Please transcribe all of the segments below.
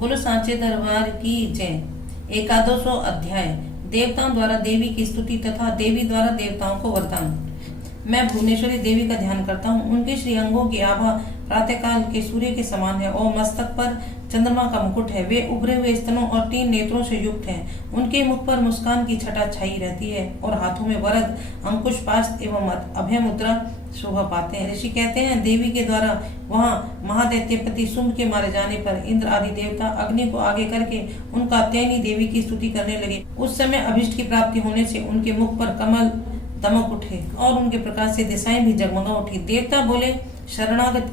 बोलो सांचे दरबार की जय। 11वां अध्याय। देवताओं द्वारा देवी की स्तुति तथा देवी द्वारा देवताओं को वरदान। मैं भुवनेश्वरी देवी का ध्यान करता हूँ। उनके श्री अंगों की आभा प्रातःकाल के सूर्य के समान है और मस्तक पर चंद्रमा का मुकुट है। वे उभरे हुए स्तनों और 3 नेत्रों से युक्त हैं। उनके मुख पर मुस्कान की छटा छाई रहती है और हाथों में वरद, अंकुश, पाश एवं अभय मुद्रा शोभा पाते हैं। ऋषि कहते हैं, देवी के द्वारा वहाँ महादैत्यपति शुंभ के मारे जाने पर इंद्र आदि देवता अग्नि को आगे करके उनका कात्यायनी देवी की स्तुति करने लगे। उस समय अभिष्ट की प्राप्ति होने से उनके मुख पर कमल दमक उठे और उनके प्रकाश से दिशाएं भी जगमगा उठी। देवता बोले शरणागत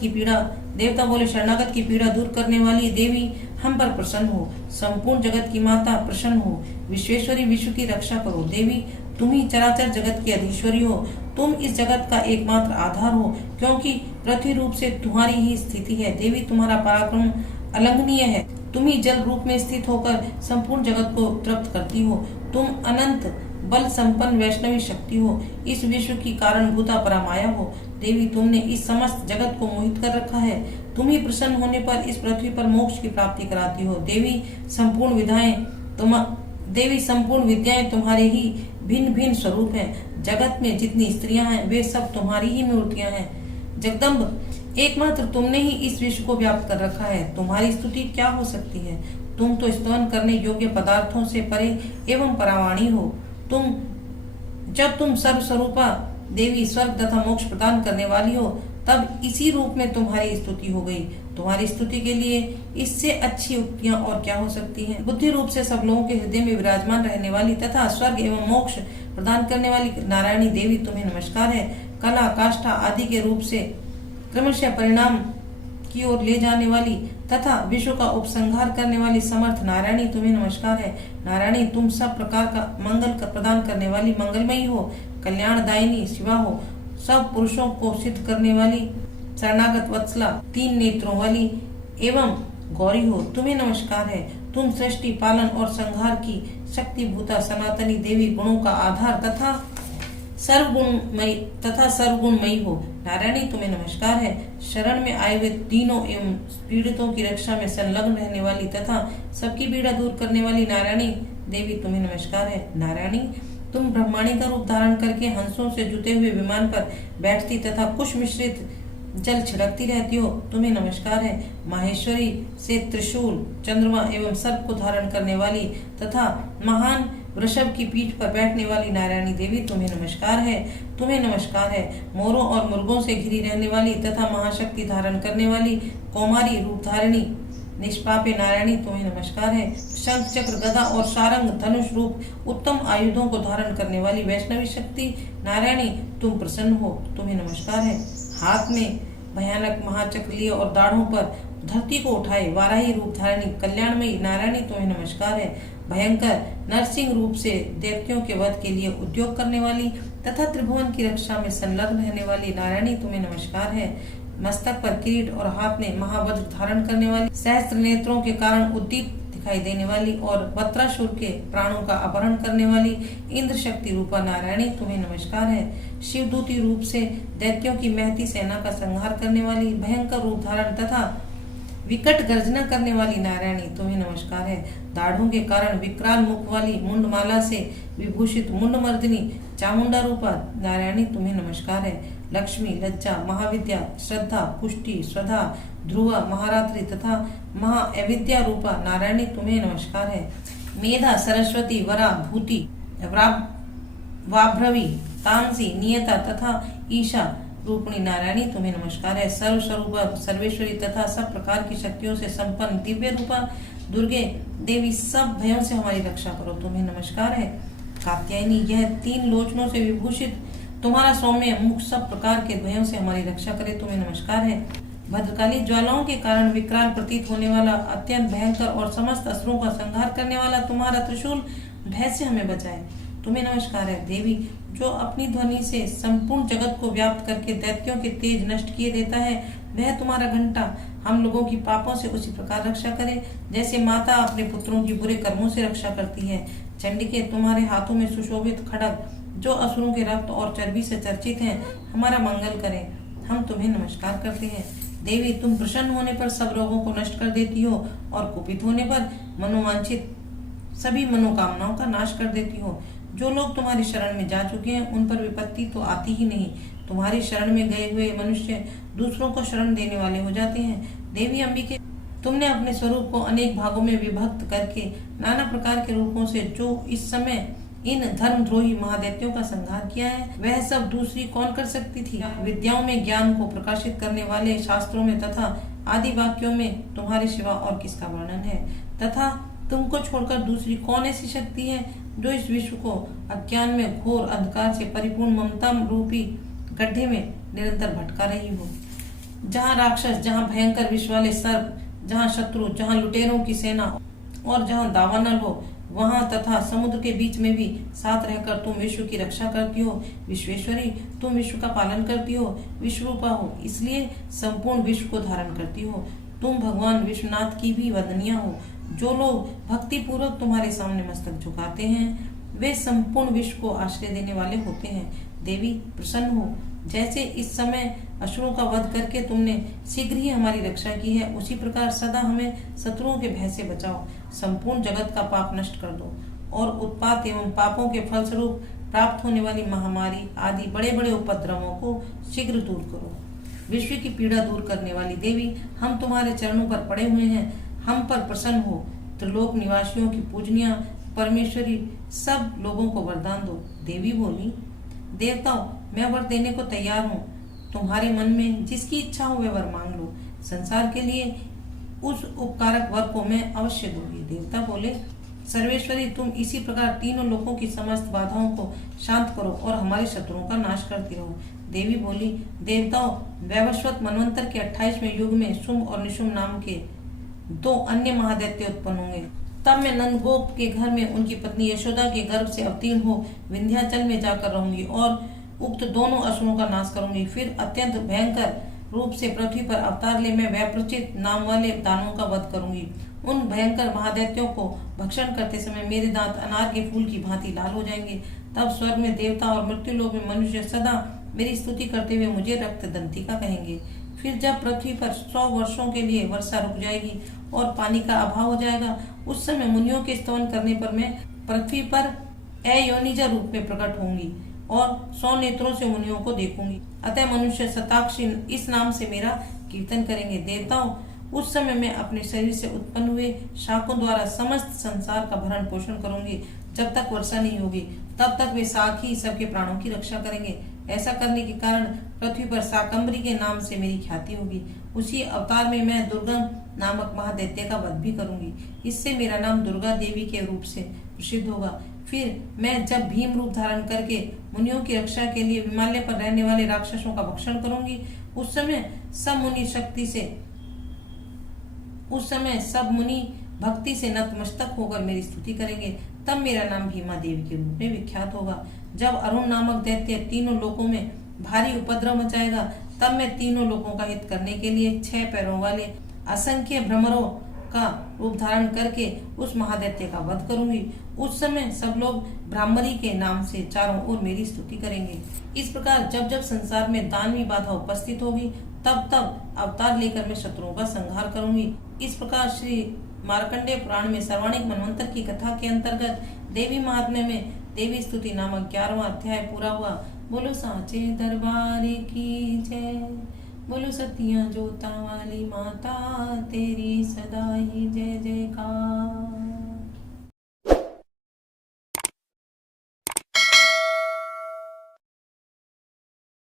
की पीड़ा दूर करने वाली देवी हम पर प्रसन्न हो। संपूर्ण जगत की माता प्रसन्न हो। विश्वेश्वरी, विश्व की रक्षा करो। देवी तुम ही चराचर जगत की अधीश्वरी हो। तुम इस जगत का एकमात्र आधार हो, क्योंकि पृथ्वी रूप से तुम्हारी ही स्थिति है। देवी तुम्हारा पराक्रम अलंघनीय है। तुम ही जल रूप में स्थित होकर संपूर्ण जगत को तृप्त करती हो। तुम अनंत बल संपन्न वैष्णवी शक्ति हो। इस विश्व की कारणभूता परामाया हो। देवी तुमने इस समस्त जगत को मोहित कर रखा है। तुम ही प्रसन्न होने पर इस पृथ्वी पर मोक्ष की प्राप्ति कराती हो। देवी संपूर्ण विद्याएं तुम्हारे ही भिन्न भिन्न स्वरूप हैं। जगत में जितनी स्त्रियां हैं वे सब तुम्हारी ही मूर्तियां हैं। जगदम्ब, एकमात्र तुमने ही इस विश्व को व्याप्त कर रखा है। तुम्हारी स्तुति क्या हो सकती है। तुम तो स्तवन करने योग्य पदार्थों से परे एवं परावाणी हो। जब तुम सर्वस्वरूपा देवी स्वर्ग तथा मोक्ष प्रदान करने वाली हो, तब इसी रूप में तुम्हारी स्तुति हो गई। तुम्हारी स्तुति के लिए इससे अच्छी उक्तियां और क्या हो सकती हैं। बुद्धि रूप से सब लोगों के हृदय में विराजमान रहने वाली तथा स्वर्ग एवं मोक्ष प्रदान करने वाली नारायणी देवी तुम्हें नमस्कार है। कला, काष्ठा आदि के रूप से क्रमशः परिणाम की ओर ले जाने वाली तथा विश्व का उपसंहार करने वाली समर्थ नारायणी तुम्हें नमस्कार है। नारायणी तुम सब प्रकार का मंगल प्रदान करने वाली मंगलमयी हो, कल्याणदायिनी शिवा हो। सब पुरुषों को सिद्ध करने वाली शरणागत वत्सला, 3 नेत्रों वाली एवं गौरी हो, तुम्हें नमस्कार है। तुम सृष्टि, पालन और संहार की शक्तिभूता सनातनी देवी, गुणों का आधार तथा सर्वगुणमयी हो। नारायणी तुम्हें नमस्कार है। शरण में आए हुए दीनों एवं पीड़ितों की रक्षा में संलग्न रहने वाली तथा सबकी पीड़ा दूर करने वाली नारायणी देवी तुम्हें नमस्कार है। नारायणी तुम ब्रह्माणी का रूप धारण करके हंसों से जुटे हुए विमान पर बैठती तथा कुश मिश्रित जल छिड़कती रहती हो, तुम्हें नमस्कार है। माहेश्वरी से त्रिशूल, चंद्रमा एवं सर्प को धारण करने वाली तथा महान वृषभ की पीठ पर बैठने वाली नारायणी देवी तुम्हें नमस्कार है। तुम्हें नमस्कार है। मोरों और मुर्गों से घिरी रहने वाली तथा महाशक्ति धारण करने वाली कौमारी रूपधारिणी निष्पापे नारायणी तुम्हें नमस्कार है। शंख, चक्र, गदा और सारंग, धनुष रूप उत्तम आयुधों को धारण करने वाली वैष्णवी शक्ति नारायणी तुम प्रसन्न हो, तुम्हें नमस्कार है। हाथ में भयानक महाचक्र लिए और दाढ़ों पर धरती को उठाए वाराही रूप धारिणी कल्याणमयी नारायणी तुम्हें नमस्कार है। भयंकर नरसिंह रूप से दैत्यों के वध के लिए उद्योग करने वाली तथा त्रिभुवन की रक्षा में संलग्न रहने वाली नारायणी तुम्हें नमस्कार है। मस्तक पर किरीट और हाथ में महावज्र धारण करने वाली, सहस्त्र नेत्रों के कारण उद्दीप दिखाई देने वाली और वत्रासुर के प्राणों का अपहरण करने वाली इंद्र शक्ति रूपा नारायणी तुम्हें नमस्कार है। शिवदूती रूप से दैत्यों की महती सेना का संहार करने वाली, भयंकर रूप धारण तथा विकट गर्जना करने वाली नारायणी तुम्हें नमस्कार है। दाढ़ों के कारण विकराल मुख वाली, मुंडमाला से विभूषित मुंडमर्दिनी चामुंडा रूपा नारायणी तुम्हें नमस्कार है। लक्ष्मी, लज्जा, महाविद्या, श्रद्धा, पुष्टि, श्रद्धा, ध्रुवा, महारात्रि तथा महाअविद्या रूपा नारायणी तुम्हें नमस्कार है। मेधा, सरस्वती, वरा, भूति, वाभ्रवी, तामसी, नियता तथा ईशा रूपणी नारायणी तुम्हें नमस्कार है। सर्वस्वरूपा सर्वेश्वरी तथा सब प्रकार की शक्तियों से संपन्न दिव्य रूपा दुर्गे देवी, सब भयों से हमारी रक्षा करो, तुम्हें नमस्कार है। कात्यायनी, यह 3 लोचनों से विभूषित तुम्हारा सौम्य मुख सब प्रकार के भयों से हमारी रक्षा करे, तुम्हें नमस्कार है। भद्रकाली, ज्वालाओं के कारण विकराल प्रतीत होने वाला, अत्यंत भयंकर और समस्त असुरों का संहार करने वाला तुम्हारा त्रिशूल भय से हमें बचाए, तुम्हें नमस्कार है। देवी, जो अपनी ध्वनि से संपूर्ण जगत को व्याप्त करके दैत्यों के तेज नष्ट किए देता है, वह तुम्हारा घंटा हम लोगों की पापों से उसी प्रकार रक्षा करे जैसे माता अपने पुत्रों की बुरे कर्मों से रक्षा करती है। चंडिके, तुम्हारे हाथों में सुशोभित खड्ग जो असुरों के रक्त और चर्बी से चर्चित हैं, हमारा मंगल करें, हम तुम्हें नमस्कार करते हैं। देवी तुम प्रसन्न होने पर सब रोगों को नष्ट कर देती हो और कुपित होने पर मनोवांछित सभी मनोकामनाओं का नाश कर देती हो। जो लोग तुम्हारी शरण में जा चुके हैं उन पर विपत्ति तो आती ही नहीं। तुम्हारी शरण में गए हुए मनुष्य दूसरों को शरण देने वाले हो जाते हैं। देवी अंबिके, तुमने अपने स्वरूप को अनेक भागों में विभक्त करके नाना प्रकार के रूपों से जो इस समय इन धर्मद्रोही महादैत्यों का संहार किया है, वह सब दूसरी कौन कर सकती थी। विद्याओं में ज्ञान को प्रकाशित करने वाले शास्त्रों में तथा आदि वाक्यों में तुम्हारे सिवा और किसका वर्णन है, तथा तुमको छोड़कर दूसरी कौन ऐसी शक्ति है जो इस विश्व को अज्ञान में घोर अंधकार से परिपूर्ण ममता रूपी गड्ढे में निरंतर भटका रही हो। जहाँ राक्षस, जहाँ भयंकर विष वाले सर्प, जहाँ शत्रु, जहाँ लुटेरों की सेना और जहाँ दावानल हो, वहाँ तथा समुद्र के बीच में भी साथ रहकर तुम विश्व की रक्षा करती हो। विश्वेश्वरी, तुम विश्व का पालन करती हो, विश्वरूपा हो, इसलिए संपूर्ण विश्व को धारण करती हो। तुम भगवान विश्वनाथ की भी वंदनीय हो। जो लोग भक्ति पूर्वक तुम्हारे सामने मस्तक झुकाते हैं वे संपूर्ण विश्व को आश्रय देने वाले होते हैं। देवी प्रसन्न हो। जैसे इस समय असुरों का वध करके तुमने शीघ्र ही हमारी रक्षा की है, उसी प्रकार सदा हमें शत्रुओं के भय से बचाओ। संपूर्ण जगत का पाप नष्ट कर दो और उत्पात एवं पापों के फलस्वरूप प्राप्त होने वाली महामारी आदि बड़े बड़े उपद्रवों को शीघ्र दूर करो। विश्व की पीड़ा दूर करने वाली देवी, हम तुम्हारे चरणों पर पड़े हुए हैं, हम पर प्रसन्न हो। त्रिलोक निवासियों की पूजनीय परमेश्वरी, सब लोगों को वरदान दो। देवी बोली, देवताओं, मैं वर देने को तैयार हूँ। तुम्हारे मन में जिसकी इच्छा हो वह वर मांग लो। संसार के लिए उस उपकारक वर को मैं अवश्य दूंगी। देवता बोले, सर्वेश्वरी, तुम इसी प्रकार तीनों लोकों की समस्त बाधाओं को शांत करो और हमारे शत्रुओं का नाश करती रहो। देवी बोली, देवताओं, वैवस्वत मनवंतर के 28वें युग में शुंभ और निशुंभ नाम के 2 अन्य महादैत्य उत्पन्न होंगे। तब मैं नंदगोप के घर में उनकी पत्नी यशोदा के गर्भ से अवतीर्ण हो विंध्याचल में जाकर रहूंगी और उक्त दोनों असुरों का नाश करूंगी। फिर अत्यंत भयंकर रूप से पृथ्वी पर अवतार ले मैं वैप्रचित नाम वाले दानवों का वध करूंगी। उन भयंकर महादैत्यों को भक्षण करते समय मेरे दांत अनार के फूल की भांति लाल हो जाएंगे। तब स्वर्ग में देवता और मृत्युलोक में मनुष्य सदा मेरी स्तुति करते हुए मुझे रक्त दंतिका कहेंगे। फिर जब पृथ्वी पर 100 वर्षों के लिए वर्षा रुक जाएगी और पानी का अभाव हो जाएगा, उस समय मुनियों के स्तवन करने पर मैं पृथ्वी पर अयोनिजा रूप में प्रकट होंगी और 100 नेत्रों से मुनियों को देखूंगी। अतः मनुष्य शताक्षी इस नाम से मेरा कीर्तन करेंगे। देवताओं, उस समय मैं अपने शरीर से उत्पन्न हुए शाकों द्वारा समस्त संसार का भरण पोषण करूंगी। जब तक वर्षा नहीं होगी तब तक वे शाक ही सबके प्राणों की रक्षा करेंगे। ऐसा करने के कारण पृथ्वी पर शाकंभरी के नाम से मेरी ख्याति होगी। उसी अवतार में मैं दुर्गम नामक महादैत्य का वध भी करूंगी। इससे मेरा नाम दुर्गा देवी के रूप से प्रसिद्ध होगा। फिर मैं जब भीम रूप धारण करके मुनियों की रक्षा के लिए हिमालय पर रहने वाले राक्षसों का भक्षण करूंगी, उस समय सब मुनि भक्ति से नतमस्तक होकर मेरी स्तुति करेंगे। तब मेरा नाम भीमा देवी के रूप में विख्यात होगा। जब अरुण नामक दैत्य तीनों लोकों में भारी उपद्रव मचाएगा, तब मैं तीनों लोकों का हित करने के लिए 6 पैरों वाले असंख्य भ्रमरों का रूप धारण करके उस महादैत्य का वध करूंगी। उस समय सब लोग ब्राह्मणी के नाम से चारों ओर मेरी स्तुति करेंगे। इस प्रकार जब जब संसार में दानवी बाधा उपस्थित होगी, तब तब अवतार लेकर मैं शत्रुओं का संहार करूंगी। इस प्रकार श्री मार्कंडेय पुराण में सर्वाणिक मनवंतर की कथा के अंतर्गत देवी महात्म्य में देवी स्तुति नामक 11वां अध्याय पूरा हुआ। बोलो सांचे दरबार की जय। बोलो सतिया जोता वाली माता तेरी सदा ही जय जयकार।